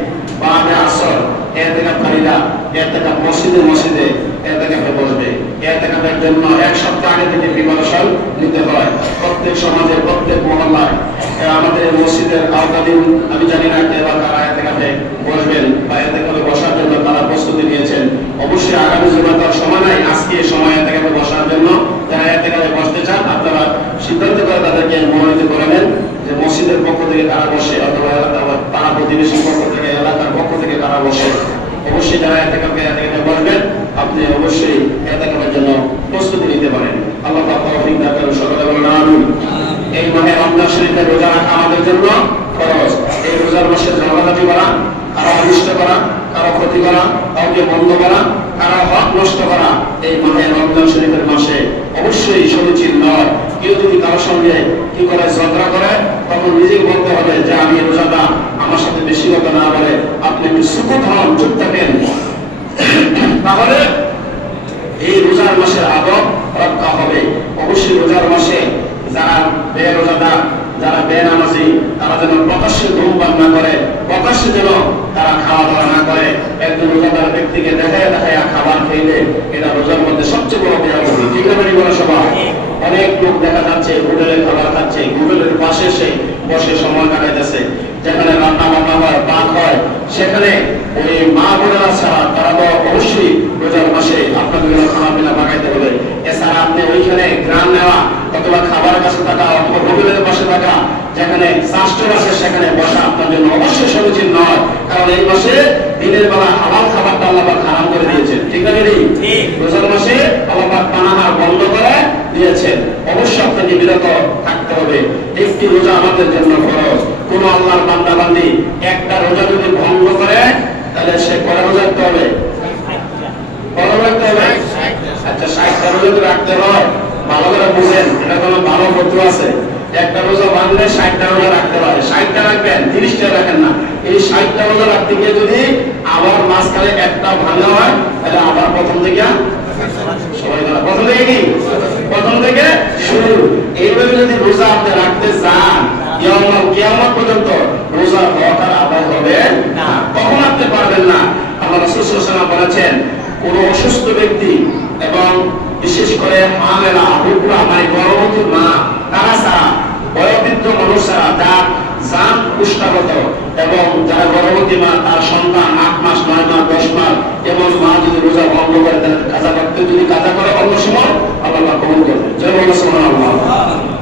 বাদে আসর এতেকাফকারীরা এতেকাফ মসজিদে এতেকাফে বসবে। এতেকাফের জন্য এক সপ্তাহ আগে থেকে প্রিপারেশন নিতে হয়। প্রত্যেক সমাজে, প্রত্যেক মহল্লায় আমাদের মসজিদের আওতাধীন আমি জানি না কে বা কারা এতেকাফে বসবেন বা এতেকাফে বসার জন্য তারা প্রস্তুতি নিয়েছেন। অবশ্যই আগামী জুমার তার সময় নাই, আজকে সময় এতেকাফে বসার জন্য যারা এতেকাফে বসতে চান আপনারা সিদ্ধান্ত করে তাদেরকে মনোনীত করে নেন যে মসজিদের পক্ষ থেকে কারা বসে অথবা পাড়া প্রতিবেশীর পক্ষ থেকে, এলাকার পক্ষ থেকে কারা বসে। অবশ্যই যারা এতেকাফে বসবেন আপনি অবশ্যই এতেকাফের জন্য প্রস্তুতি নিতে পারেন। আল্লাহ পাক তৌফিক দান করুন। সকলে বলুন আমিন। এই মাহে রমজান শরীফে রোজা রাখা আমাদের জন্য ফরজ। এই রোজার মাসে ঝগড়াঝাটি করা, কারো অনিষ্ট করা, কারো ক্ষতি করা, কাউকে বন্ধ করা, কারো হক নষ্ট করা এই মাহে রমজান শরীফের মাসে অবশ্যই সমীচীন নয়। কেউ যদি কারোর সঙ্গে কি করে ঝগড়া করে তখন নিজেকে বলতে হবে যে আমি রোজাটা আমার সাথে বেশি কথা না বলে আপনি একটু সুকুত হন, চুপ থাকেন, তাহলে এই রোজার মাসের আদব রক্ষা হবে। অবশ্যই রোজার মাসে যারা বেরোজাদার, যারা বেনামাজি তারা যেন প্রকাশ্যে ধূমপান না করে, প্রকাশ্যে যেন তারা খাওয়া দাওয়া না করে। একজন রোজাদার ব্যক্তিকে দেখায় খাবার খেলে এটা রোজার মধ্যে সবচেয়ে বড় বেয়াদবি। ঠিক না বলে সবাই? অনেক লোক দেখা যাচ্ছে হোটেলে খাবার খাচ্ছে, হোটেলের পাশে এসে বসে সময় কাটাইতেছে। যেখানে রান্না বান্না হয়, পাক হয়, সেখানে ওই মা বোনেরা ছাড়া তারা তো অবশ্যই রোজার মাসে আপনাদের খানা পিনা পাকাইতে হবে। এছাড়া আপনি ওইখানে গ্রাম নেওয়া অথবা খাবার কাছে থাকা অথবা হোটেলের পাশে থাকা যেখানে শাস্ত্র আছে সেখানে বসা আপনার জন্য অবশ্যই সমীচীন নয়। কারণ এই মাসে দিনের বেলা হালাল খাবারটা আল্লাহ পাক হারাম করে দিয়েছেন। ঠিক না? রোজার মাসে আল্লাহ পাক পানাহার বন্ধ করে দিয়েছেন। অবশ্যই আপনাকে বিরত থাকতে হবে। একটি রোজা আমাদের জন্য ফরজ। কোন আল্লাহর বান্দা বান্দি একটা রোজা যদি ভঙ্গ করে তাহলে সে কয় রোজা রাখতে হবে? আচ্ছা, 60টা রোজা তো রাখতে হয়। ভালো করে বুঝেন, এটা কোনো ভালো পত্র আছে। একটা রোজা ভাঙলে 60টা রোজা রাখতে পারে। 60টা রাখবেন, 30টা রাখেন না। এই 60টা রোজা রাখতে গিয়ে যদি আবার মাঝখানে একটা ভাঙা হয় তাহলে আবার প্রথম থেকে প্রথম থেকে শুরু। এইভাবে যদি রোজা আপনি রাখতে চান কিয়ামত পর্যন্ত রোজা হওয়াটা আদায় হবে না, কখন আপনি পারবেন না। আল্লাহ রাসূল সাল্লাল্লাহু আলাইহি ওয়াসাল্লাম বলেছেন কোন অসুস্থ ব্যক্তি এবং বিশেষ করে হামেলা বুকরা মানে গর্ভবতী মা তারা ছাড়া, বয়োবৃদ্ধ মানুষ ছাড়া, যার জান পুষ্টাগত এবং যারা গর্ভবতী মা তার সন্তান 8 মাস 9 মাস 10 মাস এবং মা যদি রোজা ভঙ্গ করে কাজা করতে যদি কাজা করে অন্য সময় আল্লাহ কবুল করবে। জয় বলো সুবহানাল্লাহ।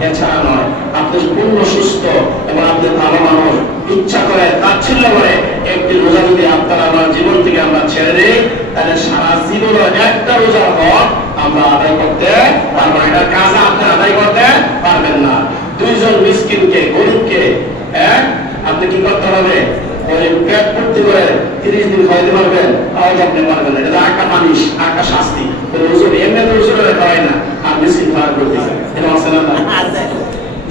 এছাড়া নয়, আপনি পূর্ণ সুস্থ এবং আপনি ভালো মানুষ ইচ্ছা করে তাচ্ছিল্য করে একটি রোজা যদি আপনার আমার জীবন থেকে আমরা ছেড়ে দিই তাহলে সারা জীবন একটা রোজার হক আমরা আদায় করতে পারবো। এটা কাজা আপনি আদায় করতে পারবেন না। দুইজন মিসকিনকে, গরিবকে আপনি কি করতে হবে? পেট ভর্তি করে 30 দিন খাওয়াইতে পারবেন, তাও আপনি পারবেন না। এটা একটা মানিস, একটা শাস্তি। এমনি তো রসুলের খাওয়াই না, আর মিসকিন খাওয়ার করতে এটা আছে না?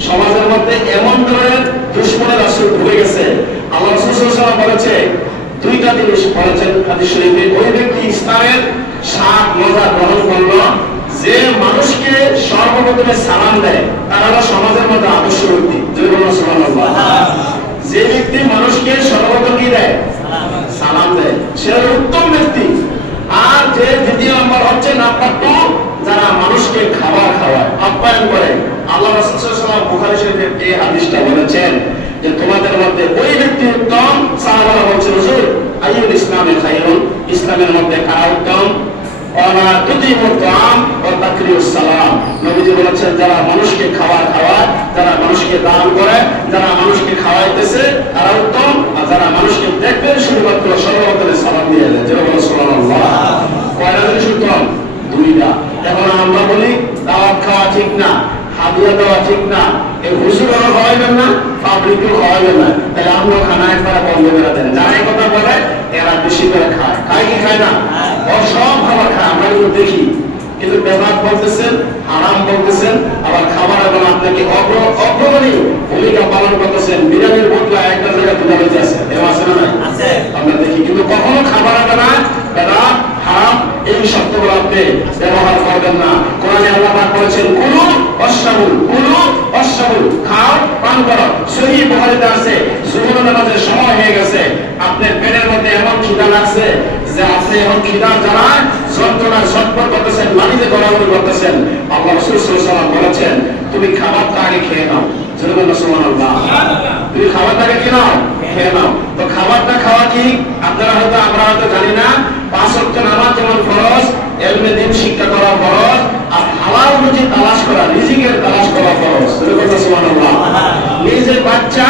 সমাজের মধ্যে এমন ধরনের দুশ্মনের রাসূল ঢুকে গেছে। আল্লাহ রাসূল সাল্লাল্লাহু আলাইহি ওয়াসাল্লাম বলেছে, দুইটা জিনিস বলেছেন হাদিস শরীফে, ওই ব্যক্তি ইসলামের স্বাদ মজা গ্রহণ করলো যে মানুষকে সর্বপ্রথমে সালাম দেয়, তারা হলো সমাজের মধ্যে আদর্শ ব্যক্তি। সুবহানাল্লাহ। যে ব্যক্তি মানুষকে সর্বপ্রথম কি দেয়? সালাম দেয়, সে হলো উত্তম ব্যক্তি। আর যে দ্বিতীয় নম্বর হচ্ছে নাম্বার 2, যারা মানুষকে খাবার খাওয়ায়, আপ্যায়ন করে। আল্লাহ রাসূল সাল্লাল্লাহু আলাইহি ওয়াসাল্লাম বুখারী শরীফে এই হাদিসটা বলেছেন যে তোমাদের মধ্যে ওই ব্যক্তি উত্তম। সাহাবারা বলছেন হুজুর আইয়ুল ইসলামে খায়রুন, ইসলামের মধ্যে কারা উত্তম? ওয়ালা তুতিমুত তাআম ওয়া তাকরিউস সালাম। নবীজি বলেছেন যারা মানুষকে খাবার খাওয়ায়, যারা মানুষকে দান করে, যারা মানুষকে খাওয়াইতেছে তারা উত্তম। আর যারা মানুষকে দেখবেন শুধুমাত্র সর্বপ্রথমে সালাম দিয়ে দেয়। যেটা বলে সুবহানাল্লাহ। কয়টা জিনিস হাদিয়া দেওয়া ঠিক না, এই হুজুরও খাওয়াইবেন না, পাবলিকও খাওয়াইবেন না, তাহলে আমরা খানা একবার বন্ধ করে দেন। যারা এই কথা বলে এরা বেশি করে খায়, খায় কি খায় না? সব খাবার খায়, আমরা কিন্তু দেখি। কিন্তু বেদাত বলতেছেন, হারাম বলতেছেন, আবার খাবার এবং আপনাকে অগ্রগণী ভূমিকা পালন করতেছেন। বিরিয়ানির বোতলা একটা জায়গায় তুলে বেঁচে আছে, এও আছে না নাই? আমরা দেখি, কিন্তু কখনো খাবার হবে না বেদাত হারাম এই শব্দগুলো আপনি ব্যবহার করবেন না। কোরআনে আল্লাহ পাক বলেছেন কুলু ওয়াশরাবু, কুলু ওয়াশরাবু, খাও পান করো। সহিহ বুখারীতে আছে সুবহান নামাজের সময় হয়ে গেছে, আপনার পেটের মধ্যে এমন খিদা লাগছে যে আপনি এখন খিদার জ্বালায় যন্ত্রণায় ছটফট করতেছেন, মাটিতে গড়াগড়ি করতেছেন। আল্লাহ রাসূল সাল্লাল্লাহু আলাইহি ওয়াসাল্লাম বলেছেন তুমি খাবারটা আগে খেয়ে নাও। জোরে সুবহানাল্লাহ। তুমি খাবারটা আগে খেয়ে নাও, খেয়ে নাও। তো খাবারটা খাওয়া কি আপনারা হয়তো আমরা হয়তো জানি না। 5 ওয়াক্ত নামাজ যেমন ফরজ, ইলমে দ্বীন শিক্ষা করা ফরজ, আর হালাল রুজি তালাশ করা, রিজিকের তালাশ করা ফরজ। জোরে সুবহানাল্লাহ। নিজের বাচ্চা,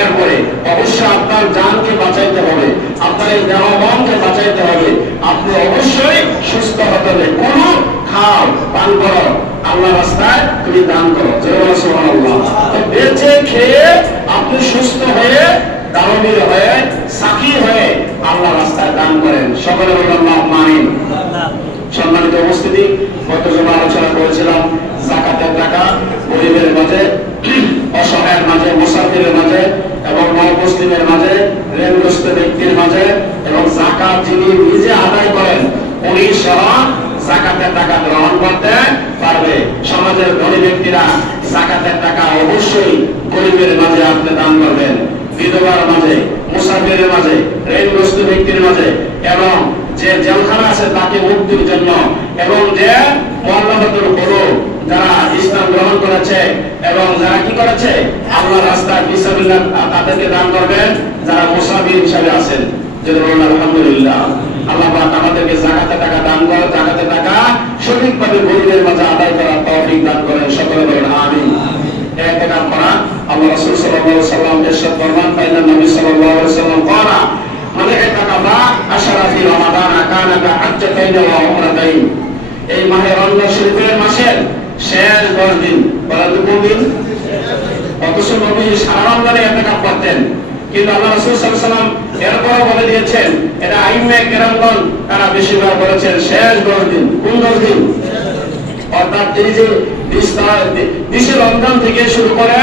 এরপরে অবশ্যই আপনার জানকে বাঁচাইতে হবে, আপনার এই দেহ মনকে বাঁচাইতে হবে, আপনি অবশ্যই সুস্থ হতে হবে। কোনো খাও পান করো, আল্লাহ রাস্তায় তুমি দান করো। জোরে সুবহানাল্লাহ। তো বেঁচে খেয়ে আপনি সুস্থ হয়ে দারুণীর হয়ে সাকি হয়ে আল্লাহ রাস্তায় দান করেন। সকলে বলুন আল্লাহুম্মা আমিন। সম্মানিত উপস্থিতি, গত জমা আলোচনা করেছিলাম যাকাতের টাকা গরিবের মাঝে, অসহায়ের মাঝে, মুসাফিরের মাঝে এবং নবমুসলিমের মাঝে, ঋণগ্রস্ত ব্যক্তির মাঝে, এবং যাকাত যিনি নিজে আদায় করেন উনি সহ যাকাতের টাকা গ্রহণ করতে পারবে। সমাজের ধনী ব্যক্তিরা যাকাতের টাকা অবশ্যই গরিবের মাঝে আপনি দান করবেন, বিধবার মাঝে, মুসাফিরের মাঝে, ঋণগ্রস্ত ব্যক্তির মাঝে, এবং যে জেলখানা আছে তাকে মুক্তির জন্য, এবং যে মুআল্লাফাতুল কুলুব যারা ইসলাম গ্রহণ করেছে এবং যারা কি করেছে আল্লাহর রাস্তায় ফিসাবিল্লাহ তাদেরকে দান করবেন, যারা মুসাফির হিসেবে আছেন। যদি বলেন আলহামদুলিল্লাহ। আল্লাহ পাক আমাদেরকে যাকাতের টাকা দান করেন, যাকাতের টাকা সঠিকভাবে গরিবের মাঝে আদায় করার তৌফিক দান করেন। সকলে বলেন আমিন। ইতিকাফ করা আল্লাহ রাসূল সাল্লাল্লাহু আলাইহি ওয়াসাল্লাম ইরশাদ ফরমান কাইনা নবী সাল্লাল্লাহু আলাইহি ওয়াসাল্লাম ক্বালা মান ইতিকাফা আশরা ফি রমাদান কানা কা হাজ্জাতাইন ওয়া উমরাতাইন। এই মাহে রমজান শরীফের মাসের শেষ 10 দিন, বলা তো কোন দিন? অথচ নবী সারা রমজানে ইতিকাফ করতেন, কিন্তু আল্লাহ রাসূল সাল্লাল্লাহু আলাইহি ওয়াসাল্লাম এরপরও বলে দিয়েছেন, এটা আইম্মে কেরামগণ তারা বেশিরভাগ বলেছেন শেষ 10 দিন। কোন 10 দিন? অর্থাৎ এই যে 20 রমজান থেকে শুরু করে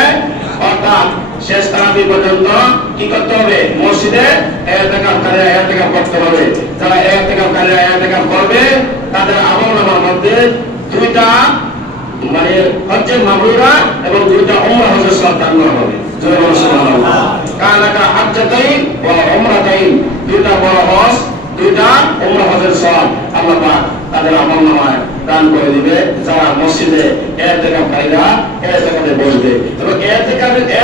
অর্থাৎ শেষ তারাবি পর্যন্ত কি করতে হবে? মসজিদে ইতিকাফকারীরা ইতিকাফ করতে হবে। যারা ইতিকাফকারীরা ইতিকাফ করবে তাদের আমলনামার মধ্যে 2টা মানে হজ্জে মাবরুরা এবং 2টা উমরা হজের সওয়াব দান করা হবে। জয় সুবহানাল্লাহ। কানাকা হাজ্জাতাইন ওয়া উমরাতাইন, 2টা বড় হজ, 2টা উমরা হজের সওয়াব আল্লাহ পাক তাদের আমলনামায় দান করে দিবে। যারা মসজিদে ইতিকাফকারীরা ইতিকাফে বসবে, তবে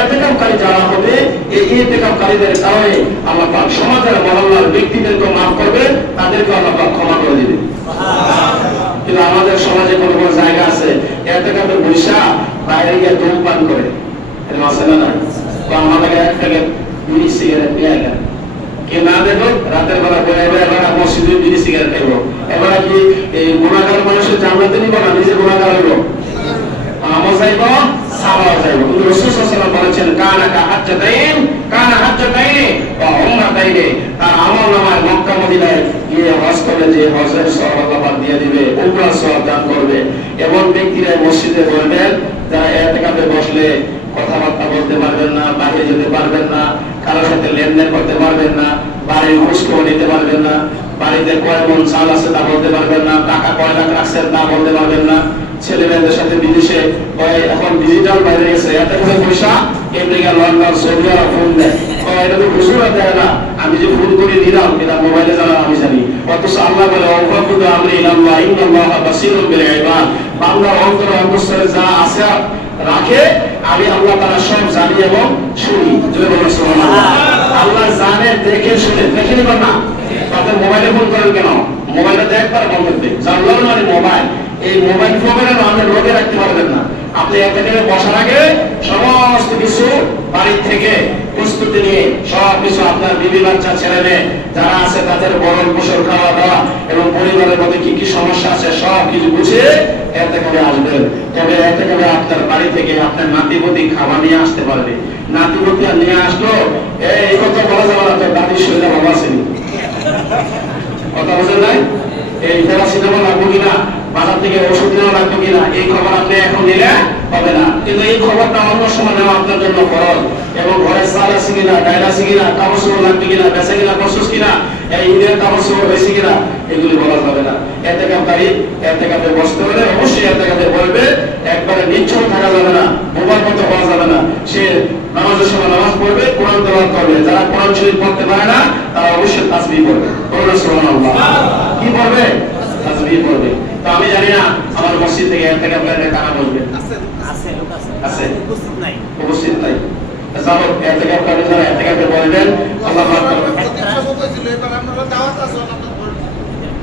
ইতিকাফকারী যারা হবে এই ইতিকাফকারীদের কারণে আল্লাহ পাক সমাজের মহল্লার ব্যক্তিদেরকে মাফ করবে, তাদেরকে আল্লাহ পাক ক্ষমা করে দিবে। কিন্তু আমাদের সমাজে কোনো কোনো জায়গা আছে ইতিকাফের বৈশা বাইরে গিয়ে ধূমপান করে, এর মাসলা না। তো আমাদের এক থেকে 20 সিগারেট নিয়ে গেল কে না দেখো রাতের বেলা বলে এবার মসজিদে 20 সিগারেট খাইব, এবার কি এই গুনাহগার মানুষের জান্নাতে নিব না নিজে গুনাহগার হইব? আমল যাইব, সাওয়া যাইব। কিন্তু রাসূল সাল্লাল্লাহু আলাইহি ওয়াসাল্লাম বলেছেন কানাকা হাজ্জাতাইন, কানা হাজ্জাতাইন ওয়া উমরাতাইন। তার আমলনামায় মক্কা মদিনায় গিয়ে হজ করলে যে হজের সওয়াব আল্লাহ পাক দিয়ে দিবে, উমরার সওয়াব দান করবে। এমন ব্যক্তিরা মসজিদে বসবেন যারা ইতিকাফে বসলে কথাবার্তা বলতে পারবেন না, বাইরে যেতে পারবেন না, কারোর সাথে লেনদেন করতে পারবেন না, বাড়ির ঘুষখোর নিতে পারবেন না, বাড়িতে কয় মন চাল আছে তা বলতে পারবেন না, টাকা কয় লাখ রাখছেন তা বলতে পারবেন না। ছেলে মেয়েদের সাথে বিদেশে এখন ডিজিটাল বাইরে গেছে, এতে করে পয়সা আমেরিকা, লন্ডন, সৌদি আরব ফোন দেয়, এটা তো হুজুরা দেয় না, আমি যে ফোন করে নিলাম এটা মোবাইলে জানা আমি জানি। অথচ আল্লাহ বলে ওয়াফাকুদু আমরি ইলাল্লাহ ইন্নাল্লাহা বাসীরুম বিল ইবাদ। বান্দার অন্তরে অন্তঃস্থলে যা আছে রাখে আমি আল্লাহ তাআলা সব জানি এবং শুনি। জয় বলুন সুবহানাল্লাহ। আল্লাহ জানে, দেখে শুনে, দেখে নিবেন না। তাতে মোবাইলে ফোন করেন কেন? মোবাইলটা একবার বন্ধ করতে জানলাম মানে মোবাইল, এই মোবাইল ফোনে আপনি রোগে রাখতে পারবেন না। আপনি এখানে বসার আগে সমস্ত কিছু বাড়ির থেকে প্রস্তুতি নিয়ে সব সবকিছু আপনার বিবি বাচ্চা ছেলে মেয়ে যারা আছে তাদের বরণ পোষণ খাওয়া দাওয়া এবং পরিবারের মধ্যে কি কি সমস্যা আছে সব কিছু বুঝে এতেকালে আসবেন। তবে এতেকালে আপনার বাড়ি থেকে আপনার নাতিপতি খাবার নিয়ে আসতে পারবে। নাতিপতি আর নিয়ে আসলো এই কথা বলা যাবে না, তোর দাদির শরীরে বাবা আসেনি, কথা বোঝেন নাই? এই প্যারাসিটামল লাগবে কিনা, বাজার থেকে ওষুধ নেওয়া লাগবে কিনা, এই খবর আপনি এখন নিলে হবে না। কিন্তু এই খবরটা অন্য সময় নেওয়া আপনার জন্য খরচ। এবং ঘরে চাল আছে কিনা, ডাল আছে কিনা, কাপড় চোপড় লাগবে কিনা, বেচা কিনা করছিস কিনা, এই ঈদের কাপড় চোপড় হয়েছে কিনা, এগুলি বলা যাবে না। এতেকাফদারি এতেকাফে বসতে হলে অবশ্যই এতেকাফে বলবে, একবারে নিশ্চল থাকা যাবে না, বোবার মতো হওয়া যাবে না। সে নামাজের সময় নামাজ পড়বে, কোরআন তেলাওয়াত করবে। যারা কোরআন শরীফ পড়তে পারে না তারা অবশ্যই তাসবিহ পড়বে। সুবহানাল্লাহ, কি পড়বে? তাসবিহ পড়বে। তো আমি জানি না আমার মসজিদ থেকে এতেকাফে কারা বলবে, আছে উপস্থিত নাই। যাও এতেকাফে যারা এতেকাফে বলবেন আল্লাহ পাক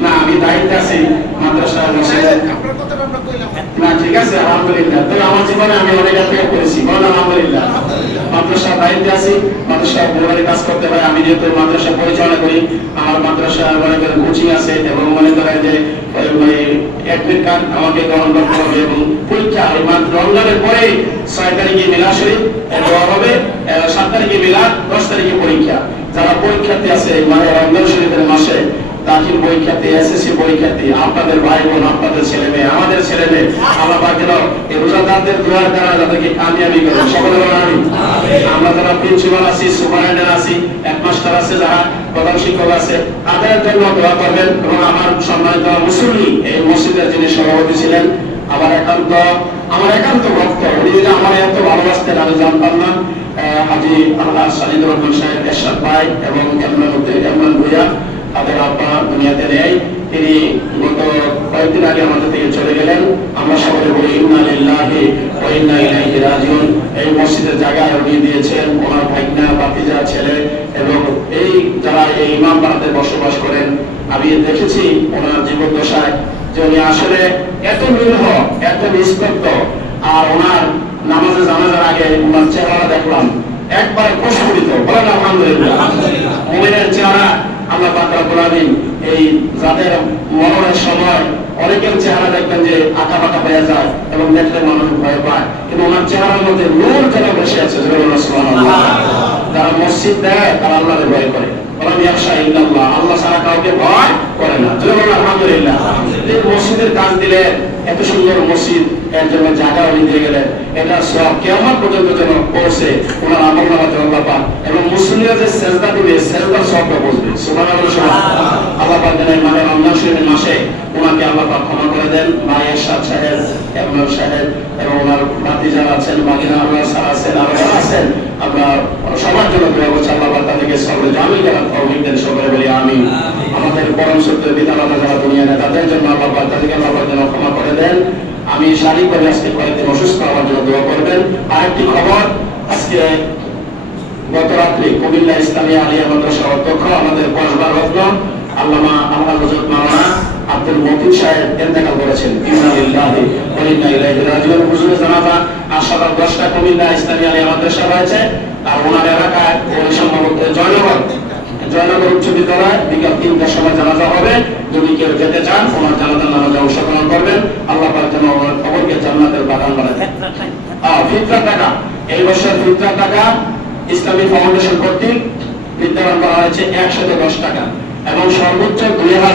না, আমি দায়িত্বে আছি মাদ্রাসা মসজিদে না, ঠিক আছে আলহামদুলিল্লাহ। তবে আমার জীবনে আমি অনেক এতেকাফ করেছি, বলেন আলহামদুলিল্লাহ। মাদ্রাসার দায়িত্বে আছি, মাদ্রাসার পরিবারের কাজ করতে হয়। আমি যেহেতু মাদ্রাসা পরিচালনা করি, আমার মাদ্রাসা মনে করেন কোচিং আছে এবং মনে করেন যে অ্যাডমিট কার্ড আমাকে গ্রহণ করতে হবে এবং পরীক্ষা রমজানের পরে 6 তারিখে মিলাদ শরীফ দেওয়া হবে, 7 তারিখে মিলাদ, 10 তারিখে পরীক্ষা। যারা পরীক্ষার্থী আছে মানে রমজান শরীফের মাসে দাখিল পরীক্ষার্থী, এসএসসি পরীক্ষার্থী, আপনাদের ভাই বোন, আপনাদের ছেলে মেয়ে, আমাদের ছেলে মেয়ে, আল্লাহ পাক যেন এই রোজাদারদের দোয়ার দ্বারা যাদেরকে কামিয়াবি করেন, সকলে বলেন আমিন। আমরা যারা প্রিন্সিপাল আছি, সুপারিনটেন্ডেন্ট আছি, হেডমাস্টার আছে, যারা প্রধান শিক্ষক আছে, তাদের জন্য দোয়া করবেন। এবং আমার সম্মানিত মুসল্লি, এই মসজিদের যিনি সভাপতি ছিলেন, আমার একান্ত ভক্ত, উনি যদি আমার এত ভালোবাসতেন আমি জানতাম না। হাজী আল্লাহ সালিদুর রহমান সাহেব, এরশাদ ভাই এবং এমরান ভূঁইয়া, তাদের আব্বা দুনিয়াতে নেই। তিনি গত কয়েকদিন আগে আমাদের থেকে চলে গেলেন। আমরা সকলে বলি ইন্না লিল্লাহি ওয়া ইন্না ইলাইহি রাজিউন। এই মসজিদের জায়গায় উনি দিয়েছেন ওনার ভাগনা, ভাতিজা, ছেলে এবং এই যারা এই ইমামবাড়াতে বসবাস করেন। আমি দেখেছি ওনার জীবদ্দশায় যে উনি আসলে এত নিরীহ, এত নিস্তব্ধ। আর ওনার নামাজে জানাজার আগে ওনার চেহারা দেখলাম একবারে প্রস্ফুটিত, বলেন আলহামদুলিল্লাহ। মুমিনের চেহারা আল্লাহ পাক রব্বুল আলামিন এই যাদের মরণের সময় অনেকের চেহারা দেখবেন যে আঁকা বাঁকা হয়ে যায় এবং দেখলে মানুষ ভয় পায়, কিন্তু ওনার চেহারার মধ্যে নূর যেন বসে আছে। সুবহানাল্লাহ। যারা মসজিদ দেয় তারা আল্লাহকে ভয় করে, আল্লাহ ছাড়া কাউকে ভয় করে না। আলহামদুলিল্লাহ। মসজিদের কাজ দিলে এত সুন্দর মসজিদ, এর জন্য জায়গা উনি দিয়ে গেলেন, এটা সব কিয়ামত পর্যন্ত যেন পৌঁছে ওনার আমল নামাতে আল্লাহ পাক এবং মুসলিমরা যে সেজদা দিবে সেজদার সবটা বুঝবে। সুবহানাল্লাহ। আল্লাহ পাক যেন মানে রমজান শরীফের মাসে ওনাকে আল্লাহ পাক ক্ষমা করে দেন। ভাই এরশাদ সাহেব, এমরান সাহেব এবং ওনার নাতি যারা আছেন, মাগিনা আল্লাহ সারা আছেন, আরো যারা আছেন, আমরা সবার জন্য দোয়া করছি আল্লাহ পাক তাদেরকে সবরে জামিল করার তৌফিক দেন। সকলে বলি আমিন। আমাদের পরম সত্য পিতামাতা যারা দুনিয়া নেই তাদের জন্য আল্লাহ পাক তাদেরকে আল্লাহ পাক যেন ক্ষমা করে দেন। আমি শারীরিকভাবে আজকে কয়েকদিন অসুস্থ, আমার জন্য দোয়া করবেন। আরেকটি খবর, আজকে গত রাত্রে কুমিল্লা ইসলামিয়া আলিয়া মাদ্রাসার অধ্যক্ষ, আমাদের কসবার রত্ন আল্লামা আল্লাহ হযরত মাওলানা আব্দুল মতিন সাহেব ইন্তেকাল করেছেন। ইন্না লিল্লাহি ওয়া ইন্না ইলাইহি রাজিউন। হুজুরের জানাজা আজ সকাল 10টা কুমিল্লা ইসলামিয়া আলিয়া মাদ্রাসা হয়েছে। আর ওনার এলাকায় সম্ভবত জয়নগর উচ্চ বিদ্যালয় বিকাল 3টার সময় জানাজা হবে। যদি কেউ যেতে চান ওনার জানাজার নামাজে অংশগ্রহণ করবেন। আল্লাহ পাক যেন ওনার খবরকে জান্নাতের বাগান বানায় দেন। ফিতরার টাকা, এই বছর ফিতরার টাকা ইসলামী ফাউন্ডেশন কর্তৃক বিদ্যমান করা হয়েছে 110 টাকা এবং সর্বোচ্চ 2000